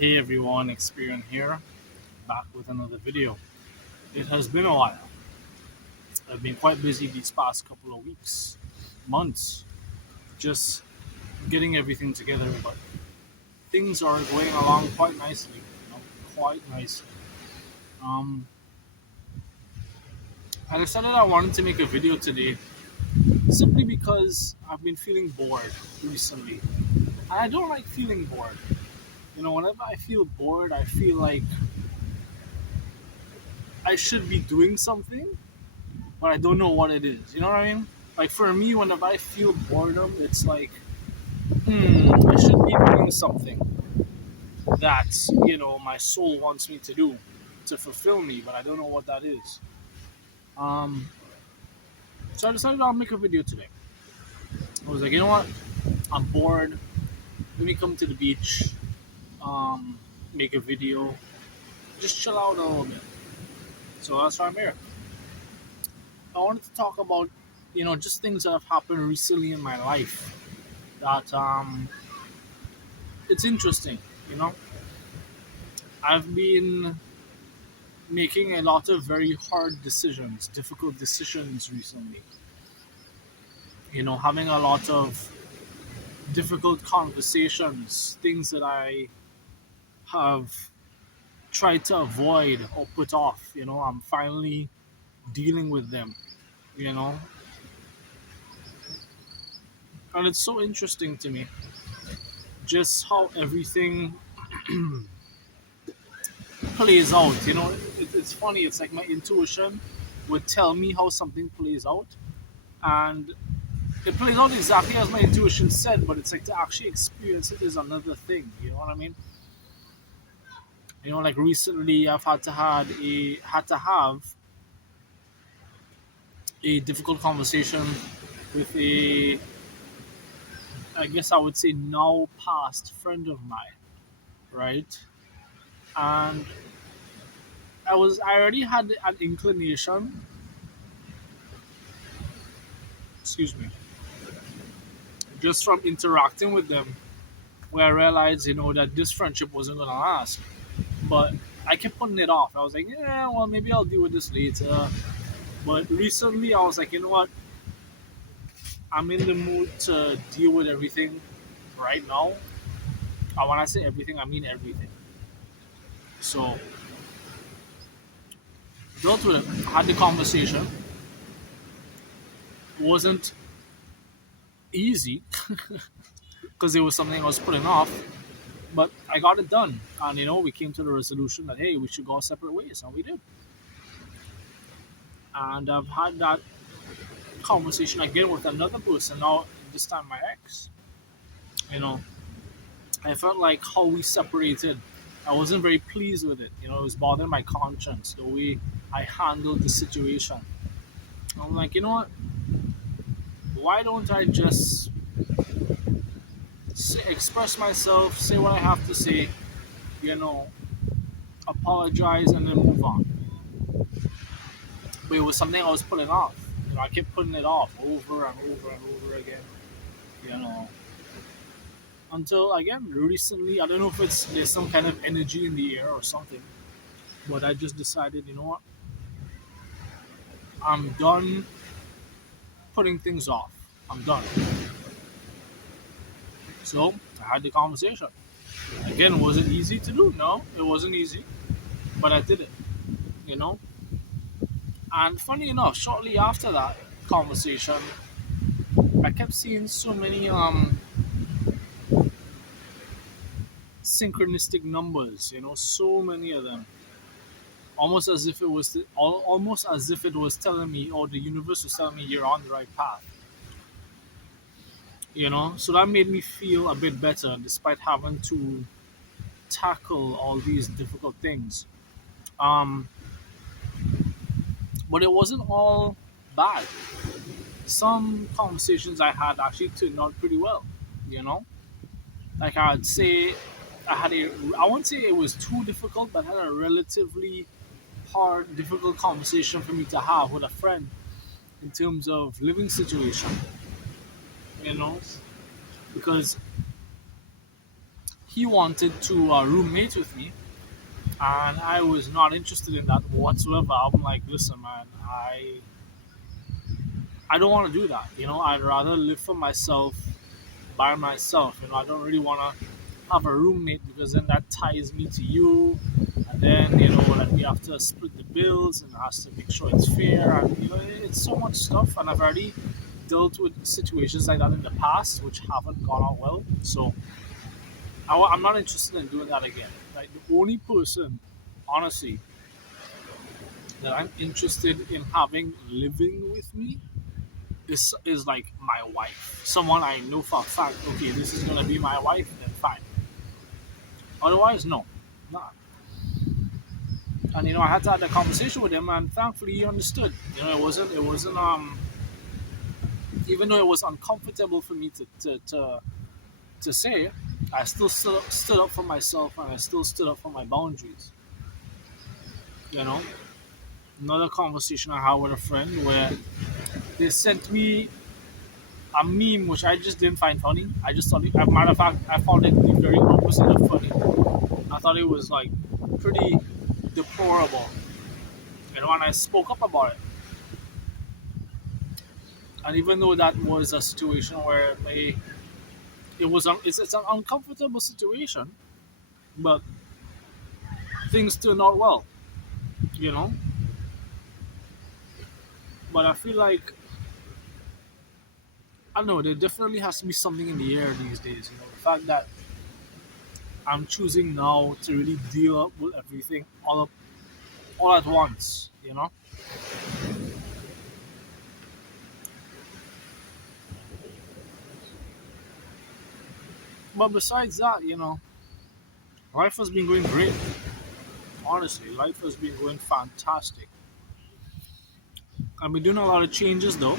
Hey everyone, Experian here, back with another video. It has been a while. I've been quite busy these past couple of weeks, months, just getting everything together, but things are going along quite nicely, quite nicely. Um, I decided I wanted to make a video today simply because I've been feeling bored recently. And I don't like feeling bored. Whenever I feel bored, I feel like I should be doing something, but I don't know what it is. You know what I mean? Like for me, whenever I feel boredom, it's like, I should be doing something that my soul wants me to do to fulfill me, but I don't know what that is. Um, so I decided I'll make a video today. I was like, you know what? I'm bored. Let me come to the beach, um, make a video, just chill out a little bit. So that's why I'm here. I wanted to talk about, just things that have happened recently in my life that it's interesting. You know, I've been making a lot of very hard decisions, difficult decisions recently. Having a lot of difficult conversations, things that I have tried to avoid or put off. I'm finally dealing with them, you know, and it's so interesting to me just how everything plays out. It's funny, it's like my intuition would tell me how something plays out, and it plays out exactly as my intuition said, but it's like to actually experience it is another thing. You know what I mean? Like recently, I've had to have a difficult conversation with a, I guess I would say now past friend of mine, right? And I already had an inclination, excuse me, just from interacting with them, where I realized, that this friendship wasn't gonna last. But I kept putting it off. I was like, yeah, well, maybe I'll deal with this later. But recently, I was like, you know what? I'm in the mood to deal with everything right now. And when I say everything, I mean everything. So, dealt with it. Had the conversation. It wasn't easy because it was something I was putting off. But I got it done. And, we came to the resolution that, hey, we should go our separate ways. And we did. And I've had that conversation again with another person now, this time my ex. You know, I felt like how we separated, I wasn't very pleased with it. It was bothering my conscience, the way I handled the situation. I'm like, you know what? Why don't I just express myself, say what I have to say, you know, apologize, and then move on? But it was something I was putting off. I kept putting it off over and over and over again. You know, until again recently, I don't know if there's some kind of energy in the air or something, but I just decided, you know what? I'm done putting things off. I'm done. So I had the conversation. Again, was it easy to do? No, it wasn't easy, but I did it. You know. And funny enough, shortly after that conversation, I kept seeing so many synchronistic numbers. So many of them. Almost as if it was telling me, or the universe was telling me, you're on the right path. So that made me feel a bit better, despite having to tackle all these difficult things. Um, but it wasn't all bad. Some conversations I had actually turned out pretty well. You know, like I'd say, I won't say it was too difficult, but I had a relatively hard, difficult conversation for me to have with a friend in terms of living situation. You know, because he wanted to roommate with me, and I was not interested in that whatsoever. I'm like, listen, man, I don't want to do that. I'd rather live for myself by myself. I don't really want to have a roommate because then that ties me to you, and then like we have to split the bills and it has to make sure it's fair, and it's so much stuff. And I've already dealt with situations like that in the past, which haven't gone out well. So I'm not interested in doing that again. Like the only person, honestly, that I'm interested in having living with me is like my wife. Someone I know for a fact, okay, this is gonna be my wife, then fine. Otherwise, no. Nah. And I had to have that conversation with him, and thankfully he understood. It wasn't even though it was uncomfortable for me to say, I still stood up for myself, and I still stood up for my boundaries. You know, Another conversation I had with a friend where they sent me a meme which I just didn't find funny. I just thought, as a matter of fact, I found it the very opposite of funny. I thought it was like pretty deplorable. And I spoke up about it. And even though that was a situation where it's an uncomfortable situation, but things turned out well, you know. But I feel like I don't know. There definitely has to be something in the air these days. The fact that I'm choosing now to really deal up with everything all at once. But besides that, life has been going great. Honestly, life has been going fantastic. I've been doing a lot of changes though.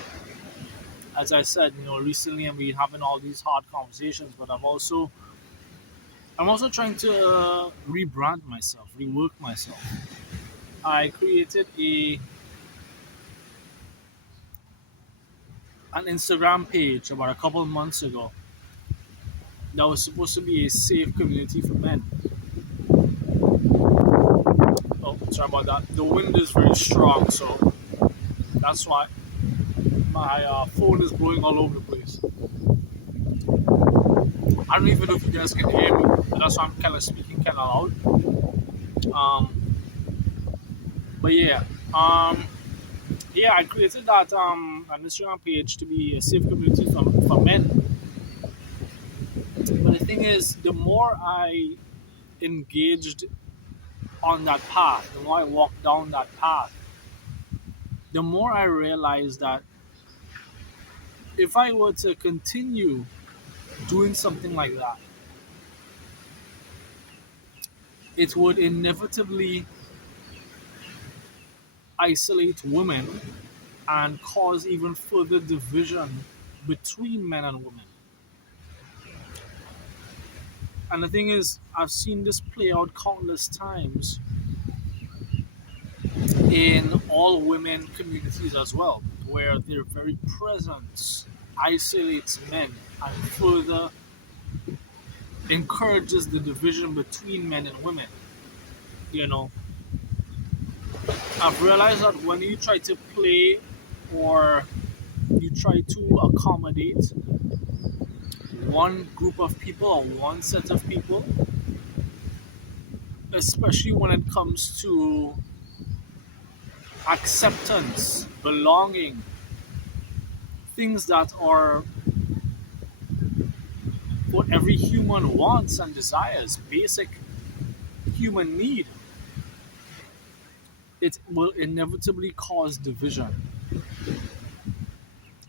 As I said, recently I've been having all these hard conversations, but I'm also trying to rebrand myself, rework myself. I created a an Instagram page about a couple of months ago that was supposed to be a safe community for men. Oh, sorry about that. The wind is very strong, so that's why my phone is blowing all over the place. I don't even know if you guys can hear me. That's why I'm kind of speaking kind of loud. But yeah, yeah, I created that an Instagram page to be a safe community for men. But the thing is, the more I engaged on that path, the more I walked down that path, the more I realized that if I were to continue doing something like that, it would inevitably isolate women and cause even further division between men and women. And the thing is, I've seen this play out countless times in all women communities as well, where their very presence isolates men and further encourages the division between men and women. You know, I've realized that when you try to play or you try to accommodate one group of people or one set of people, especially when it comes to acceptance, belonging, things that are what every human wants and desires, basic human need, it will inevitably cause division.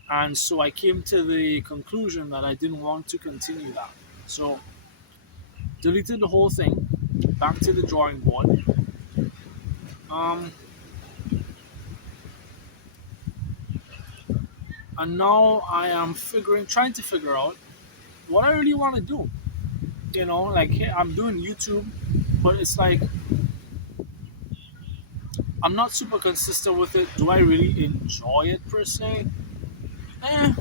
And so I came to the conclusion that I didn't want to continue that. So deleted the whole thing, back to the drawing board. Um, and now I am trying to figure out what I really want to do. Like hey, I'm doing YouTube, but it's like I'm not super consistent with it. Do I really enjoy it per se? Eh,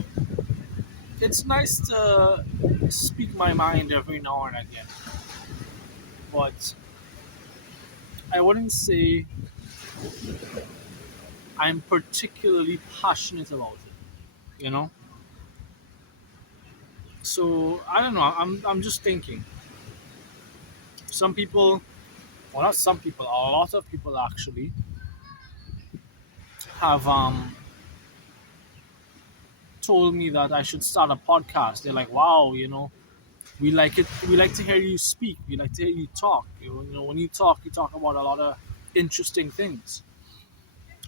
it's nice to speak my mind every now and again, but I wouldn't say I'm particularly passionate about it. You know, so I don't know. I'm just thinking. Some people, well, not some people, a lot of people actually have told me that I should start a podcast. They're like, "Wow, we like it. We like to hear you speak. We like to hear you talk. When you talk about a lot of interesting things.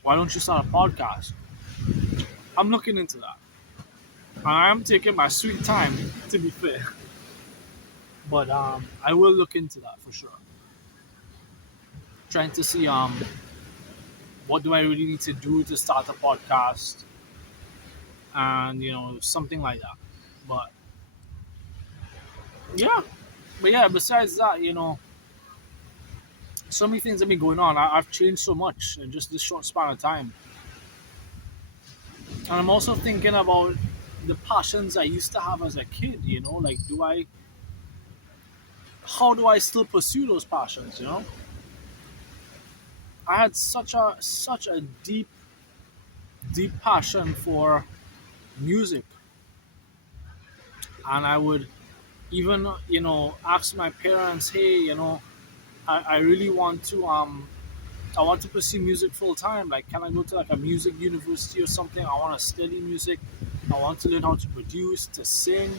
Why don't you start a podcast?" I'm looking into that. I am taking my sweet time, to be fair, but I will look into that for sure. Trying to see what do I really need to do to start a podcast, and something like that. But yeah, besides that, so many things have been going on. I've changed so much in just this short span of time. And I'm also thinking about the passions I used to have as a kid, like how do I still pursue those passions? I had such a deep passion for music, and I would even, ask my parents, hey, I really want to I want to pursue music full time. Like, can I go to like a music university or something? I want to study music. I want to learn how to produce, to sing.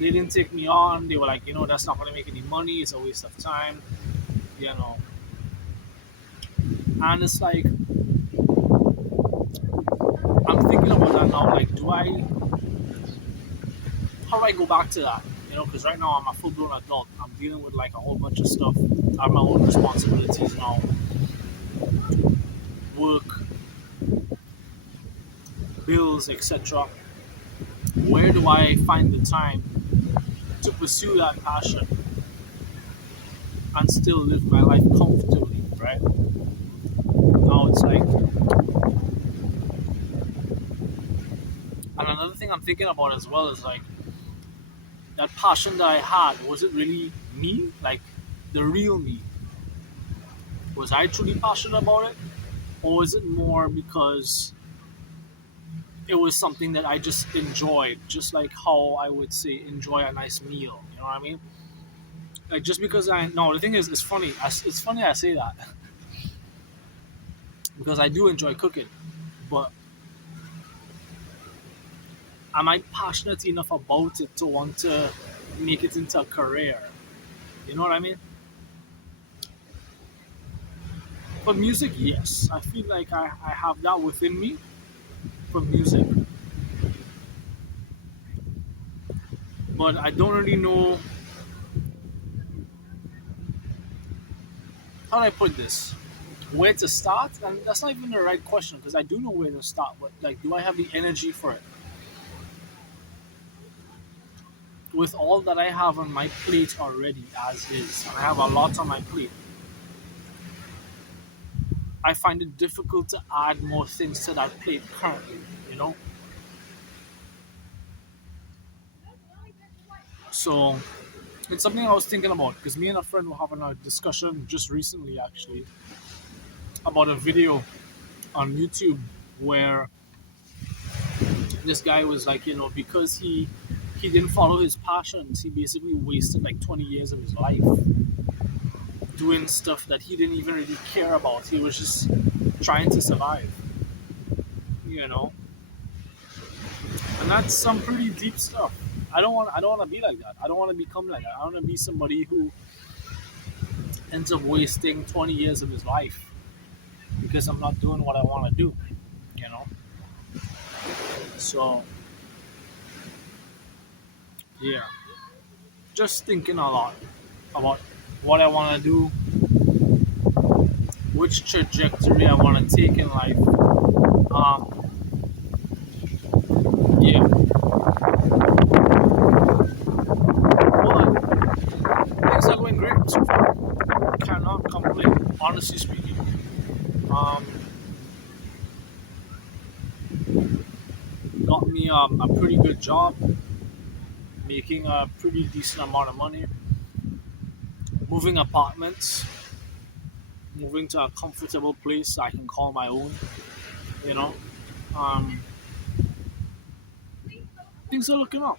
They didn't take me on. They were like, that's not going to make any money. It's a waste of time. You know. And it's like, I'm thinking about that now. Like, how do I go back to that? Because right now I'm a full blown adult. I'm dealing with like a whole bunch of stuff. I have my own responsibilities now. Work, bills, etc. Where do I find the time to pursue that passion and still live my life comfortably, right? Now it's like, and another thing I'm thinking about as well is like, that passion that I had, was it really me? Like, the real me? Was I truly passionate about it? Or was it more because it was something that I just enjoyed, just like how I would say enjoy a nice meal? You know what I mean? Like, just because no, the thing is, it's funny. It's funny I say that because I do enjoy cooking, but am I passionate enough about it to want to make it into a career? You know what I mean? For music, yes. I feel like I have that within me for music. But I don't really know how do I put this? Where to start? And that's not even the right question because I do know where to start, but like, do I have the energy for it? With all that I have on my plate already, as is, and I have a lot on my plate, I find it difficult to add more things to that plate currently, you know? So it's something I was thinking about because me and a friend were having a discussion just recently, actually, about a video on YouTube where this guy was like, because he didn't follow his passions, he basically wasted like 20 years of his life doing stuff that he didn't even really care about. He was just trying to survive, you know, and that's some pretty deep stuff. I don't want to be like that. I don't want to become like that. I want to be somebody who ends up wasting 20 years of his life because I'm not doing what I want to do, you know. So yeah, just thinking a lot about what I want to do, which trajectory I want to take in life. Um, yeah, but things are going great so far. Cannot complain, honestly speaking. Um, got me me a pretty good job, making a pretty decent amount of money, moving apartments, moving to a comfortable place I can call my own. You know, um, things are looking up.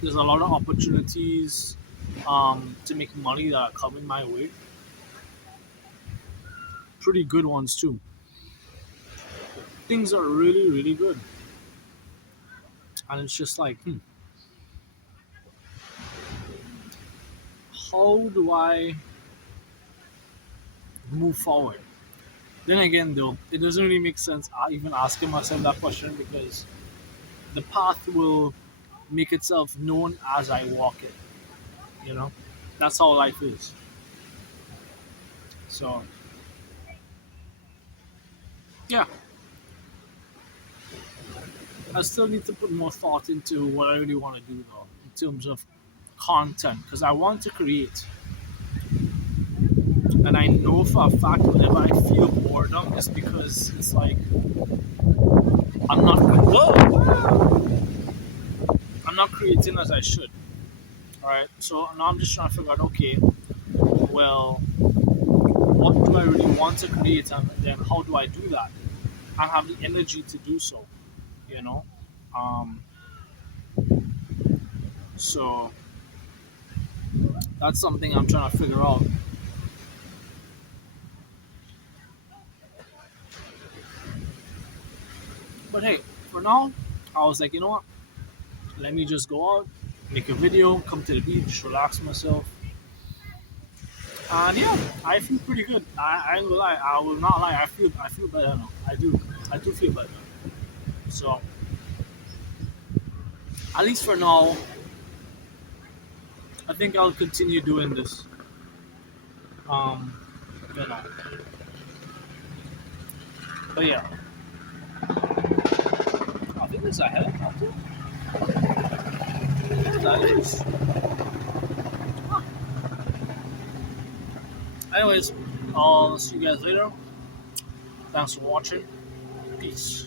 There's a lot of opportunities to make money that are coming my way. Pretty good ones too. Things are really, really good. And it's just like, how do I move forward? Then again, though, it doesn't really make sense even asking myself that question because the path will make itself known as I walk it. You know, that's how life is. So, yeah, I still need to put more thought into what I really want to do, though, in terms of content, because I want to create. And I know for a fact whenever I feel boredom, it's because it's like I'm not. Whoa! I'm not creating as I should. All right. So now I'm just trying to figure out. Okay, well, what do I really want to create, and then how do I do that? I have the energy to do so. You know. Um. So that's something I'm trying to figure out. But hey, for now, I was like, you know what? Let me just go out, make a video, come to the beach, relax myself. And yeah, I feel pretty good. I ain't gonna lie. I will not lie. I feel better now. I do feel better. So at least for now, I think I'll continue doing this. Um, you know. But yeah, I think there's a helicopter. That is. Anyways, I'll see you guys later. Thanks for watching. Peace.